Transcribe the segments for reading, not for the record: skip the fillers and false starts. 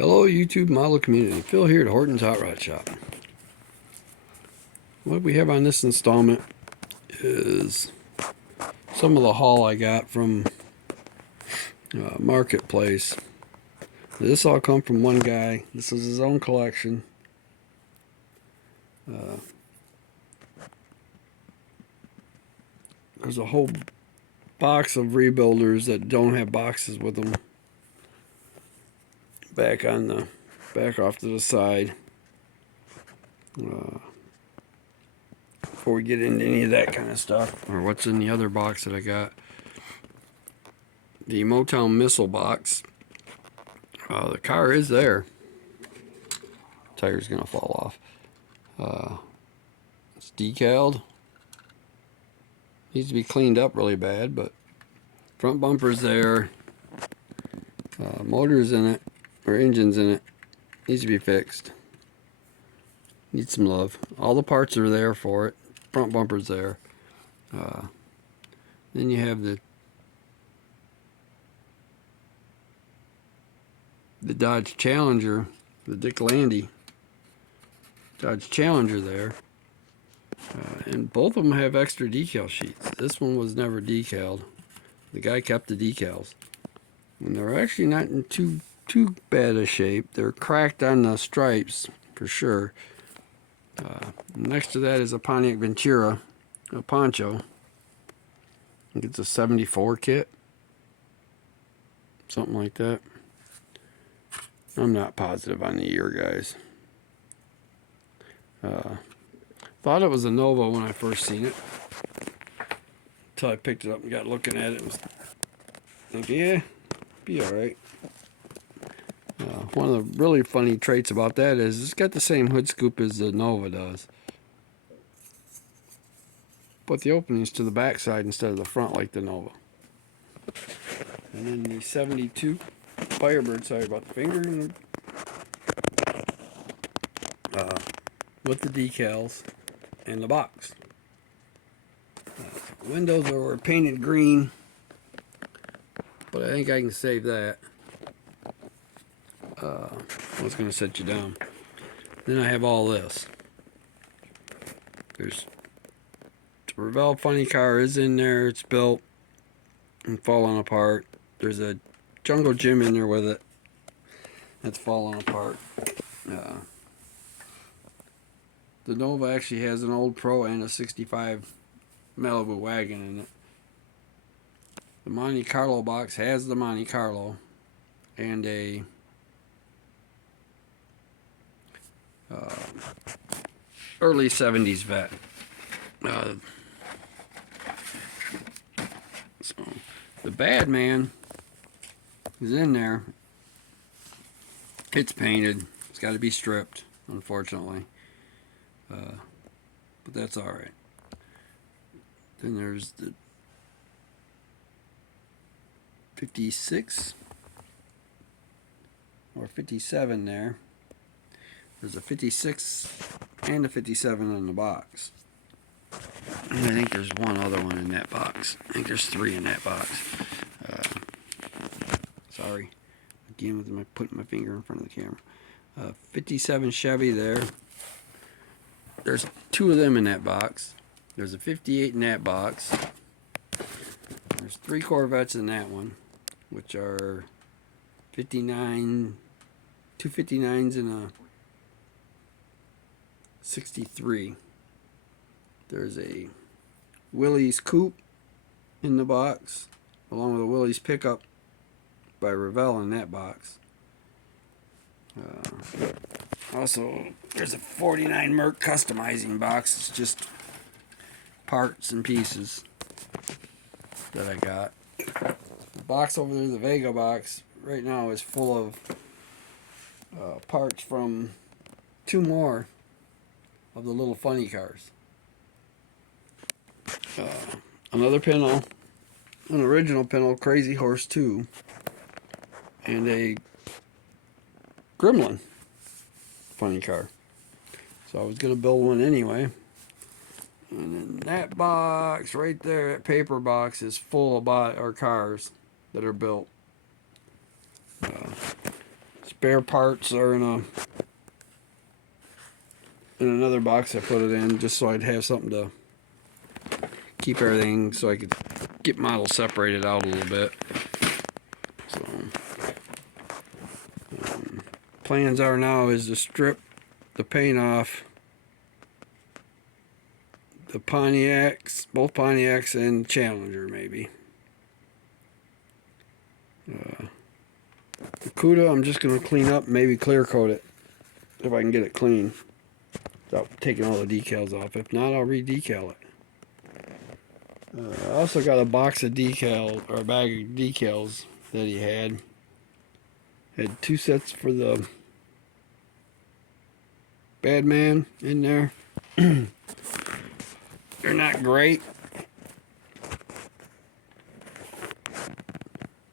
Hello YouTube model community, Phil here at Horton's Hot Rod Shop. What we have on this installment is some of the haul I got from Marketplace. This all come from one guy. This is his own collection. There's a whole box of rebuilders that don't have boxes with them. Back off to the side. Before we get into any of that kind of stuff, or what's in the other box that I got, the Motown Missile box. The car is there. Tire's gonna fall off. It's decaled. Needs to be cleaned up really bad, but front bumper's there. Motors in it, or engines in it. Needs to be fixed. Needs some love. All the parts are there for it. Front bumper's there. Then you have the Dodge Challenger, the Dick Landy Dodge Challenger there. And both of them have extra decal sheets. This one was never decaled. The guy kept the decals. And they're actually not in too bad a shape. They're cracked on the stripes, for sure. Next to that is a Pontiac Ventura, a poncho. I think it's a 74 kit. Something like that. I'm not positive on the year, guys. Thought it was a Nova when I first seen it. Until I picked it up and got looking at it. Was like, yeah, be alright. One of the really funny traits about that is it's got the same hood scoop as the Nova does. But the opening's to the back side instead of the front like the Nova. And then the 72 Firebird, sorry about the finger, with the decals and the box. Windows were painted green, but I think I can save that. I was going to set you down. Then I have all this. There's the Revell funny car is in there. It's built and falling apart. There's a Jungle Jim in there with it. That's falling apart. The Nova actually has an old Pro and a 65 Malibu wagon in it. The Monte Carlo box has the Monte Carlo and a early 70s vet. So the Badman is in there. It's painted. It's got to be stripped, unfortunately. But that's alright. Then there's the 56 or 57 there. There's a 56 and a 57 in the box. And I think there's one other one in that box. I think there's 3 in that box. Sorry. Again, with my putting my finger in front of the camera. 57 Chevy there. There's 2 of them in that box. There's a 58 in that box. There's 3 Corvettes in that one, which are 59, 2 59s and a 63. There's a Willys Coupe in the box, along with a Willys pickup by Revell in that box. Also, there's a 49 Merc customizing box. It's just parts and pieces that I got. The box over there, the Vega box, right now is full of parts from 2 more of the little funny cars. Another Pinto, an original Pinto, Crazy Horse 2, and a Gremlin funny car. So I was going to build one anyway. And then that box right there, that paper box, is full of cars that are built. It's spare parts are in another box I put it in, just so I'd have something to keep everything, so I could get models separated out a little bit. So plans are now is to strip the paint off the Pontiacs, both Pontiacs and Challenger maybe. The Cuda I'm just going to clean up, maybe clear coat it if I can get it clean without taking all the decals off. If not, I'll re-decal it. I also got a box of decals, or a bag of decals that he had. Had 2 sets for the Badman in there. They're not great,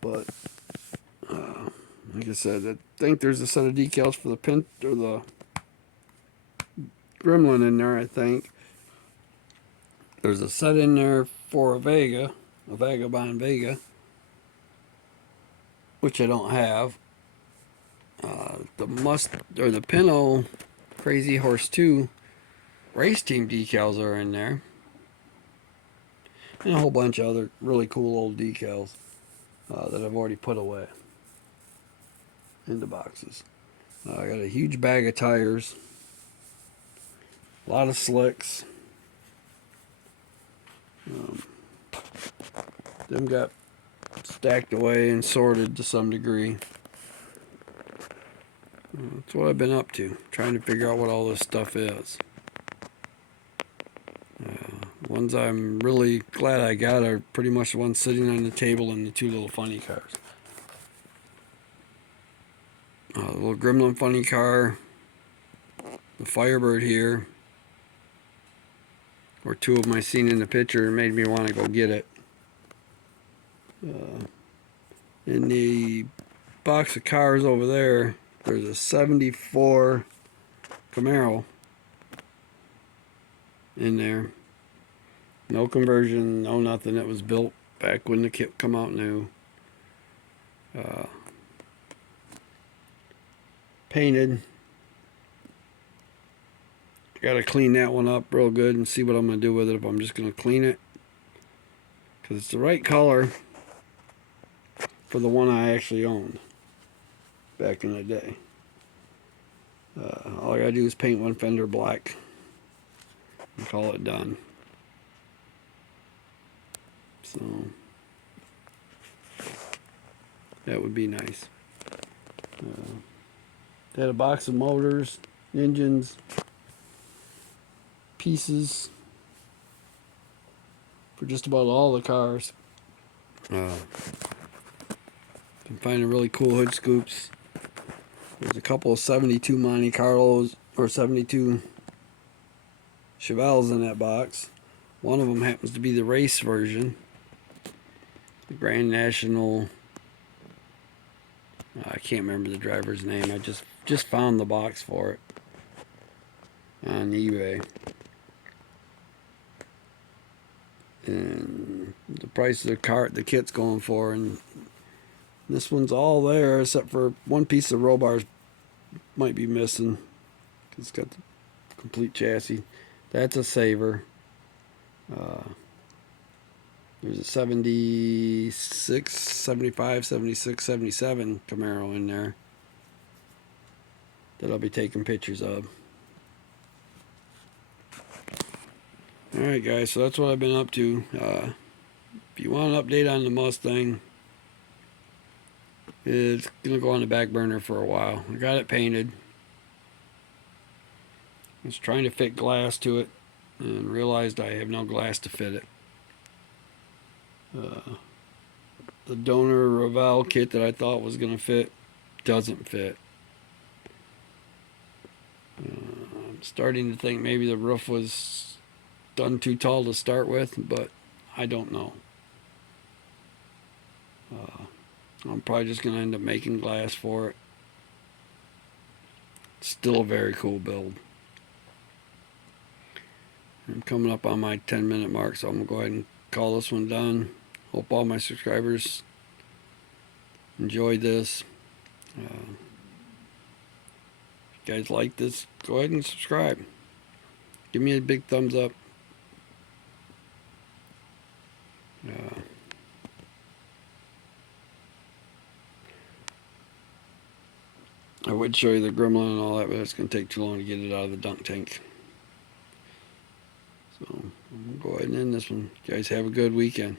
but like I said, I think there's a set of decals for the Pint or the Gremlin in there. I think there's a set in there for a Vega, a Vagabond Vega, which I don't have. The Pinto Crazy Horse 2 race team decals are in there, and a whole bunch of other really cool old decals that I've already put away into boxes. I got a huge bag of tires, a lot of slicks. Them got stacked away and sorted to some degree. That's what I've been up to, trying to figure out what all this stuff is. Ones I'm really glad I got are pretty much the ones sitting on the table and the 2 little funny cars. The little Gremlin funny car, the Firebird here, or 2 of them I seen in the picture and made me want to go get it. In the box of cars over there, there's a 74 Camaro in there. No conversion, no nothing. It was built back when the kit come out new. Painted. Got to clean that one up real good and see what I'm going to do with it, if I'm just going to clean it. Because it's the right color for the one I actually owned back in the day. All I got to do is paint one fender black and call it done. So that would be nice. They had a box of motors, engines, pieces for just about all the cars. Been finding really cool hood scoops. There's a couple of 72 Monte Carlos or 72 Chevelles in that box. One of them happens to be the race version. The Grand National. I can't remember the driver's name. I just found the box for it on eBay. And the price of the kit's going for, and this one's all there except for one piece of roll bars might be missing. It's got the complete chassis. That's a Saver. There's a 76, 75, 76, 77 Camaro in there that I'll be taking pictures of. Alright guys, so that's what I've been up to. If you want an update on the Mustang, it's going to go on the back burner for a while. I got it painted. I was trying to fit glass to it and realized I have no glass to fit it. The donor Ravel kit that I thought was going to fit doesn't fit. I'm starting to think maybe the roof was done too tall to start with, but I don't know. I'm probably just going to end up making glass for it. Still a very cool build. I'm coming up on my 10-minute mark, so I'm going to go ahead and call this one done. Hope all my subscribers enjoyed this. guys like this, go ahead and subscribe. Give me a big thumbs up. I would show you the gremlin and all that, but it's going to take too long to get it out of the dunk tank. So I'm going to go ahead and end this one. You guys have a good weekend.